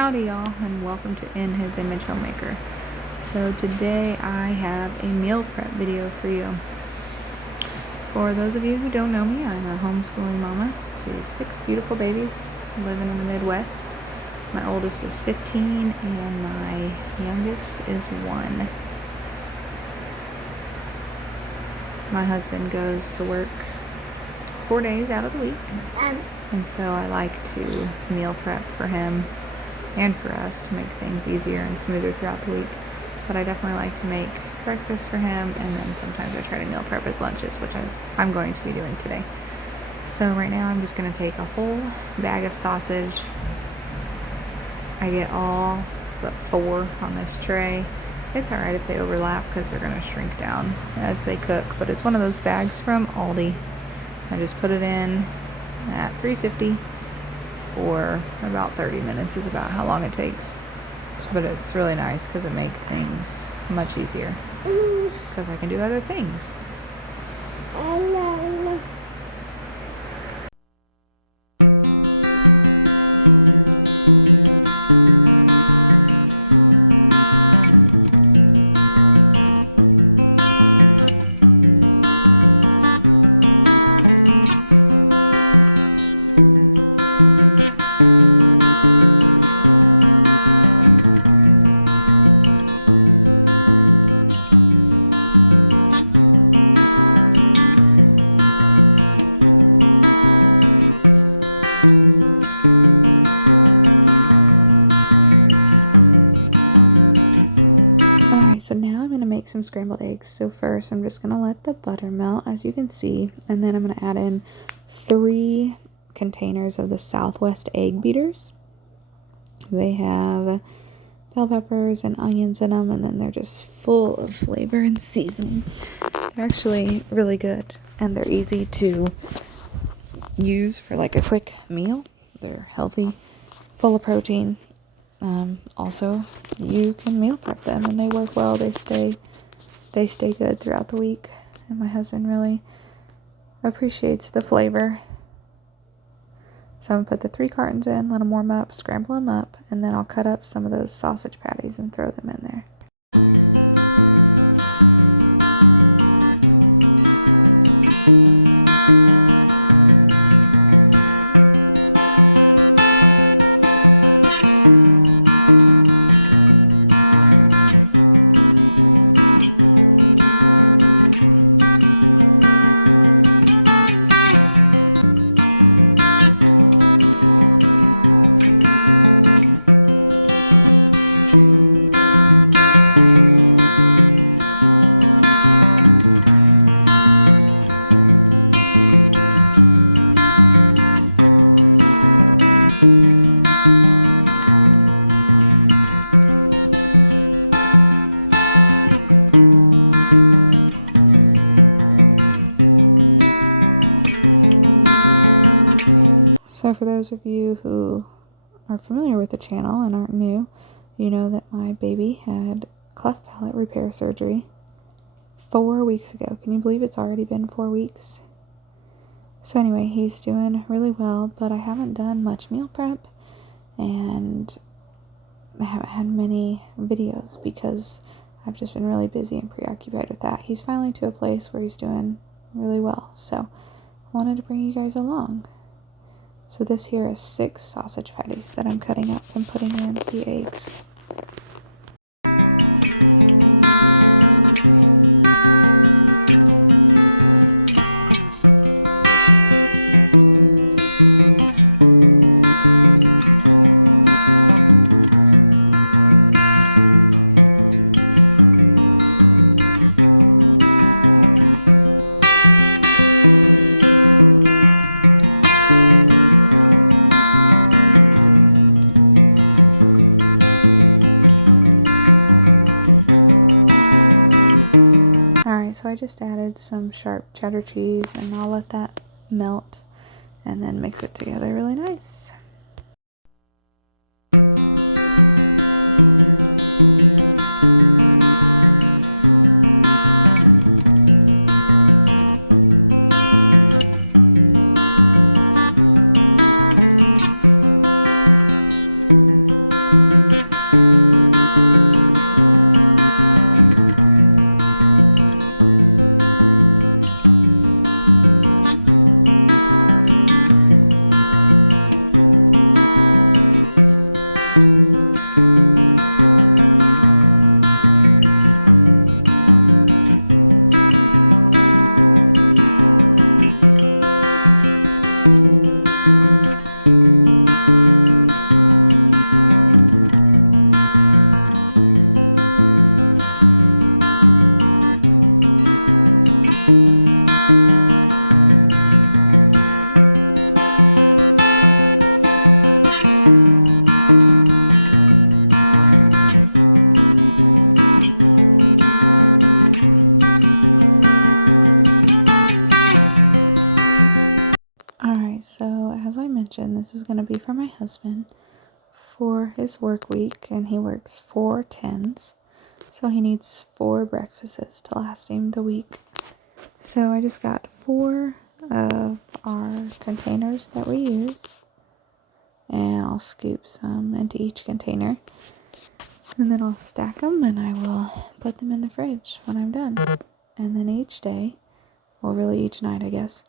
Howdy y'all, and welcome to In His Image Homemaker. So today I have a meal prep video for you. For those of you who don't know me, I'm a homeschooling mama to 6 beautiful babies living in the Midwest. My oldest is 15 and my youngest is 1. My husband goes to work 4 days out of the week, and so I like to meal prep for him and for us to make things easier and smoother throughout the week. But I definitely like to make breakfast for him, and then sometimes I try to meal prep his lunches, which I'm going to be doing today. So right now I'm just going to take a whole bag of sausage. I get all but 4 on this tray. It's alright if they overlap because they're going to shrink down as they cook, but it's one of those bags from Aldi. I just put it in at 350 for about 30 minutes is about how long it takes. But it's really nice because it makes things much easier because I can do other things. So now I'm going to make some scrambled eggs. So first I'm just going to let the butter melt, as you can see, and then I'm going to add in 3 containers of the Southwest egg beaters. They have bell peppers and onions in them, and then they're just full of flavor and seasoning. They're actually really good, and they're easy to use for like a quick meal. They're healthy, full of protein. Also, you can meal prep them and they work well. They stay good throughout the week, and my husband really appreciates the flavor. So I'm gonna put the 3 cartons in, let them warm up, scramble them up, and then I'll cut up some of those sausage patties and throw them in there. So for those of you who are familiar with the channel and aren't new, you know that my baby had cleft palate repair surgery 4 weeks ago. Can you believe it's already been 4 weeks? So anyway, he's doing really well, but I haven't done much meal prep, and I haven't had many videos because I've just been really busy and preoccupied with that. He's finally to a place where he's doing really well, so I wanted to bring you guys along. So this here is 6 sausage patties that I'm cutting up and putting in the eggs. I just added some sharp cheddar cheese, and I'll let that melt and then mix it together really nice. Alright, so as I mentioned, this is going to be for my husband for his work week, and he works 4 10s, so he needs 4 breakfasts to last him the week. So I just got 4 of our containers that we use, and I'll scoop some into each container, and then I'll stack them, and I will put them in the fridge when I'm done. And then each day, well, really each night, I guess,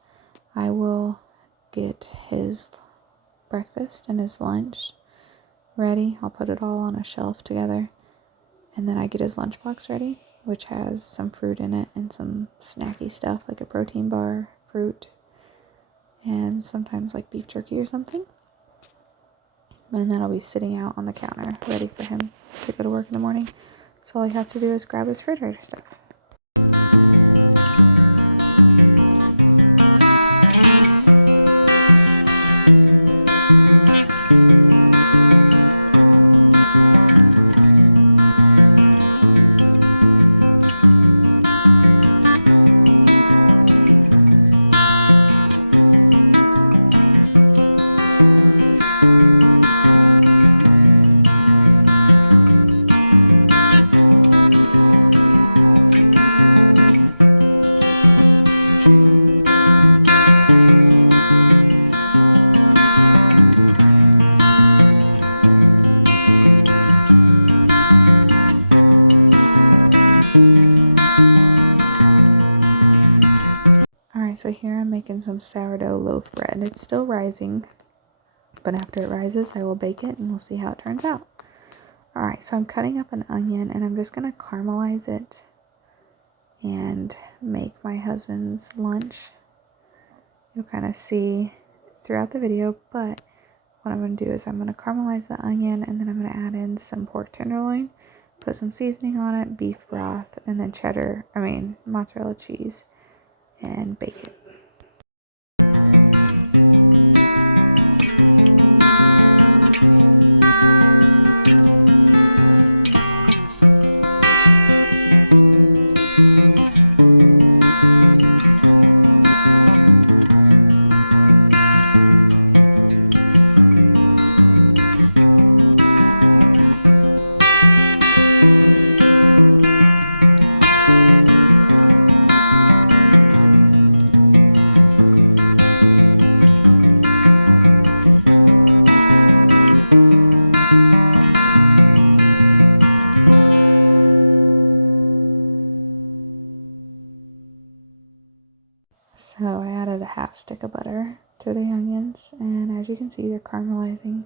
I will get his breakfast and his lunch ready. I'll put it all on a shelf together, and then I get his lunchbox ready, which has some fruit in it and some snacky stuff like a protein bar, fruit, and sometimes like beef jerky or something. And then I'll be sitting out on the counter ready for him to go to work in the morning. So all he has to do is grab his refrigerator stuff. So here I'm making some sourdough loaf bread. It's still rising, but after it rises, I will bake it and we'll see how it turns out. Alright, so I'm cutting up an onion and I'm just going to caramelize it and make my husband's lunch. You'll kind of see throughout the video, but what I'm going to do is I'm going to caramelize the onion, and then I'm going to add in some pork tenderloin, put some seasoning on it, beef broth, and then mozzarella cheese, and bake it. So I added a half stick of butter to the onions, and as you can see, they're caramelizing,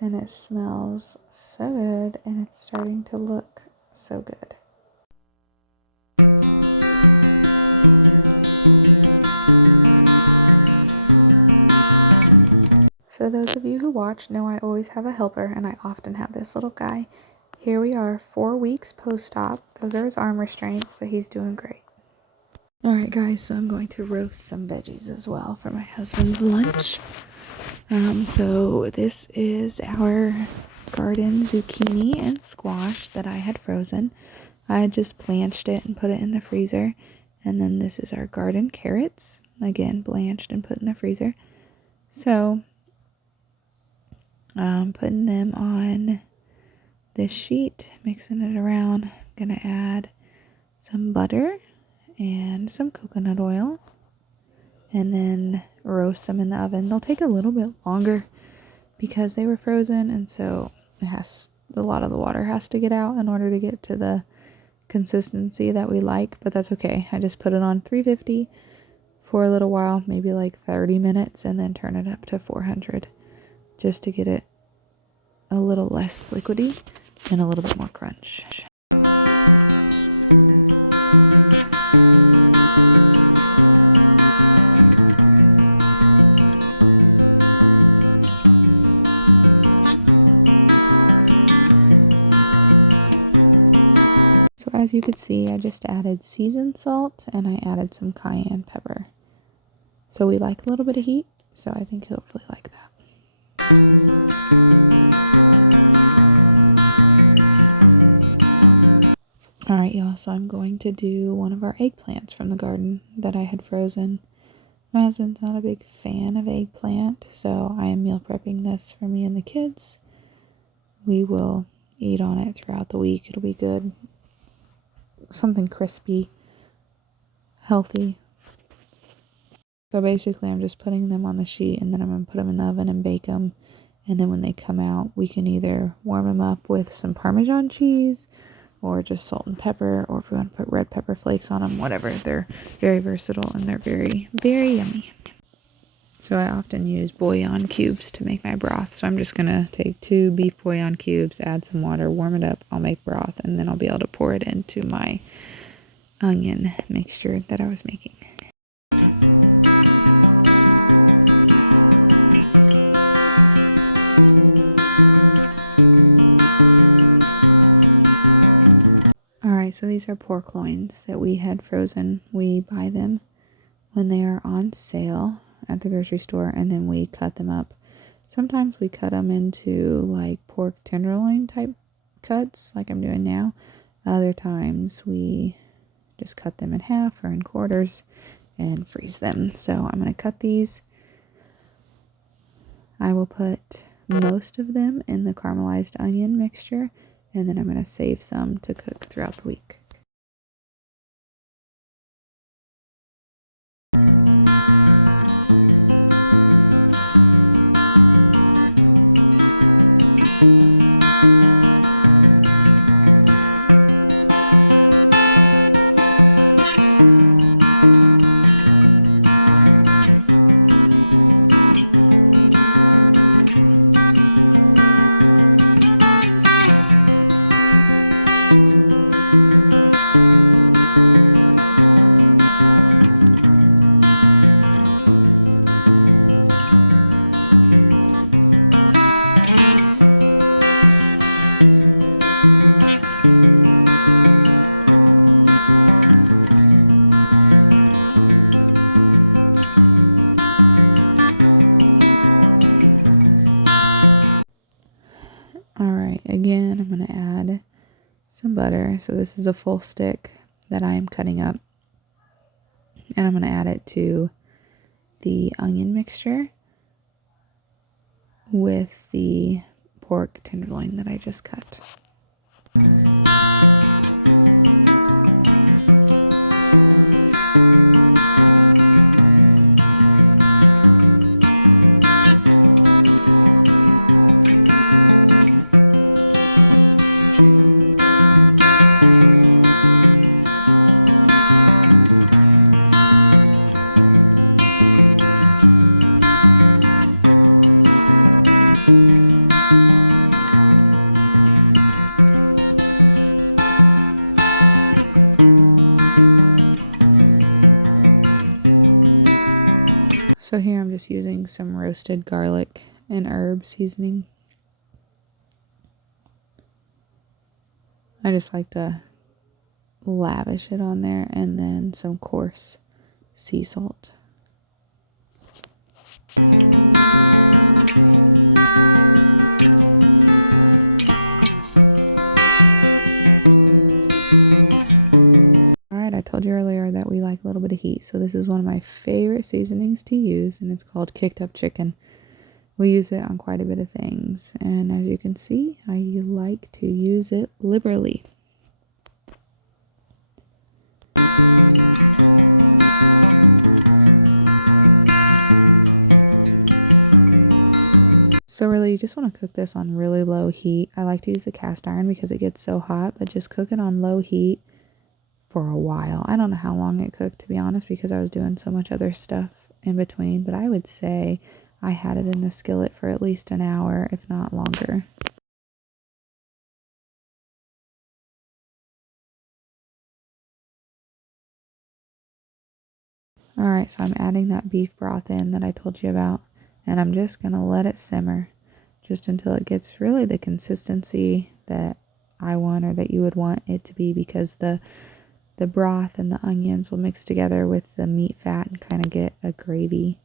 and it smells so good, and it's starting to look so good. So those of you who watch know I always have a helper, and I often have this little guy. Here we are 4 weeks post-op. Those are his arm restraints, but he's doing great. Alright guys, so I'm going to roast some veggies as well for my husband's lunch. So this is our garden zucchini and squash that I had frozen. I had just blanched it and put it in the freezer. And then this is our garden carrots, again blanched and put in the freezer. So I'm putting them on this sheet, mixing it around. I'm gonna add some butter and some coconut oil, and then roast them in the oven. They'll take a little bit longer because they were frozen, and so a lot of the water has to get out in order to get to the consistency that we like, but that's okay. I just put it on 350 for a little while, maybe like 30 minutes, and then turn it up to 400 just to get it a little less liquidy and a little bit more crunch. So as you could see, I just added seasoned salt and I added some cayenne pepper. So we like a little bit of heat, so I think he'll really like that. Alright y'all, so I'm going to do one of our eggplants from the garden that I had frozen. My husband's not a big fan of eggplant, so I am meal prepping this for me and the kids. We will eat on it throughout the week. It'll be good. Something crispy, healthy. So basically I'm just putting them on the sheet and then I'm going to put them in the oven and bake them. And then when they come out, we can either warm them up with some Parmesan cheese or just salt and pepper, or if we want to put red pepper flakes on them, whatever. They're very versatile and they're very, very yummy. So I often use bouillon cubes to make my broth. So I'm just going to take 2 beef bouillon cubes, add some water, warm it up. I'll make broth and then I'll be able to pour it into my onion mixture that I was making. Alright, so these are pork loins that we had frozen. We buy them when they are on sale at the grocery store and then we cut them up. Sometimes we cut them into like pork tenderloin type cuts like I'm doing now. Other times we just cut them in half or in quarters and freeze them. So I'm going to cut these. I will put most of them in the caramelized onion mixture and then I'm going to save some to cook throughout the week. Again, I'm going to add some butter. So this is a full stick that I am cutting up. And I'm going to add it to the onion mixture with the pork tenderloin that I just cut. So here I'm just using some roasted garlic and herb seasoning. I just like to lavish it on there, and then some coarse sea salt. I told you earlier that we like a little bit of heat, so this is one of my favorite seasonings to use, and it's called Kicked Up Chicken. We use it on quite a bit of things, and as you can see, I like to use it liberally. So really, you just want to cook this on really low heat. I like to use the cast iron because it gets so hot, but just cook it on low heat for a while. I don't know how long it cooked, to be honest, because I was doing so much other stuff in between, but I would say I had it in the skillet for at least an hour, if not longer. Alright, so I'm adding that beef broth in that I told you about, and I'm just going to let it simmer just until it gets really the consistency that I want or that you would want it to be, because the broth and the onions will mix together with the meat fat and kind of get a gravy.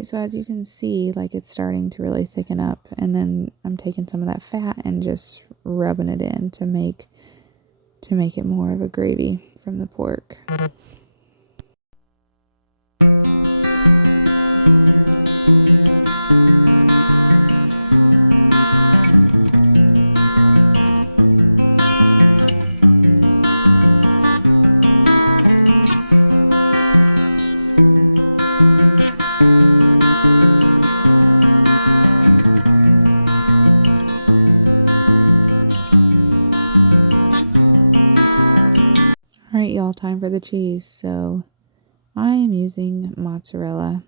So as you can see, like, it's starting to really thicken up, and then I'm taking some of that fat and just rubbing it in to make it more of a gravy from the pork. Alright, y'all, time for the cheese. So I am using mozzarella.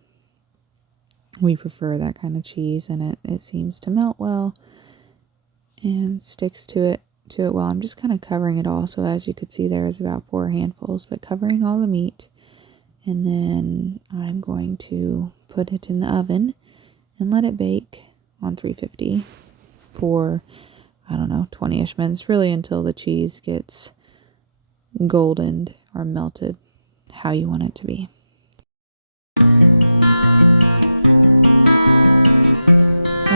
We prefer that kind of cheese, and it seems to melt well and sticks to it well. I'm just kind of covering it all. So as you could see, there is about 4 handfuls, but covering all the meat. And then I'm going to put it in the oven and let it bake on 350 for, I don't know, 20-ish minutes, really until the cheese gets goldened or melted how you want it to be.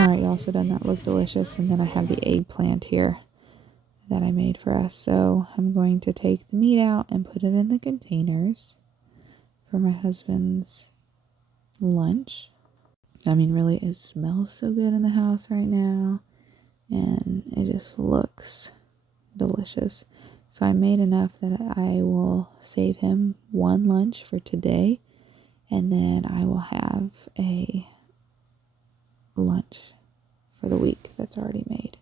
Alright, y'all, so doesn't that look delicious? And then I have the eggplant here that I made for us. So I'm going to take the meat out and put it in the containers for my husband's lunch. I mean, really, it smells so good in the house right now, and it just looks delicious. So I made enough that I will save him one lunch for today, and then I will have a lunch for the week that's already made.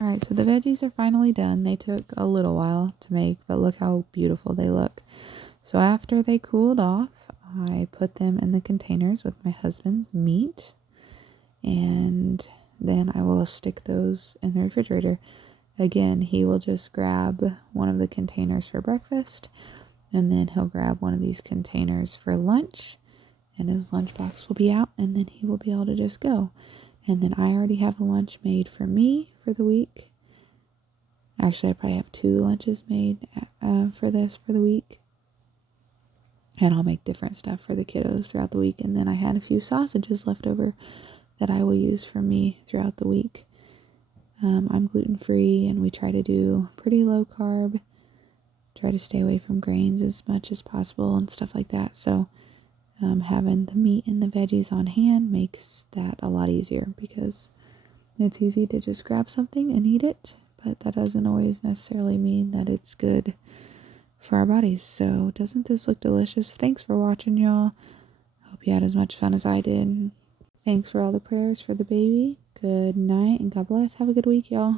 Alright, so the veggies are finally done. They took a little while to make, but look how beautiful they look. So after they cooled off, I put them in the containers with my husband's meat, and then I will stick those in the refrigerator. Again, he will just grab one of the containers for breakfast, and then he'll grab one of these containers for lunch, and his lunchbox will be out, and then he will be able to just go. And then I already have a lunch made for me for the week. Actually, I probably have 2 lunches made for the week. And I'll make different stuff for the kiddos throughout the week. And then I had a few sausages left over that I will use for me throughout the week. I'm gluten-free, and we try to do pretty low carb. Try to stay away from grains as much as possible and stuff like that. So having the meat and the veggies on hand makes that a lot easier, because it's easy to just grab something and eat it, but that doesn't always necessarily mean that it's good for our bodies. So doesn't this look delicious? Thanks for watching, y'all. Hope you had as much fun as I did. Thanks for all the prayers for the baby. Good night and God bless. Have a good week, y'all.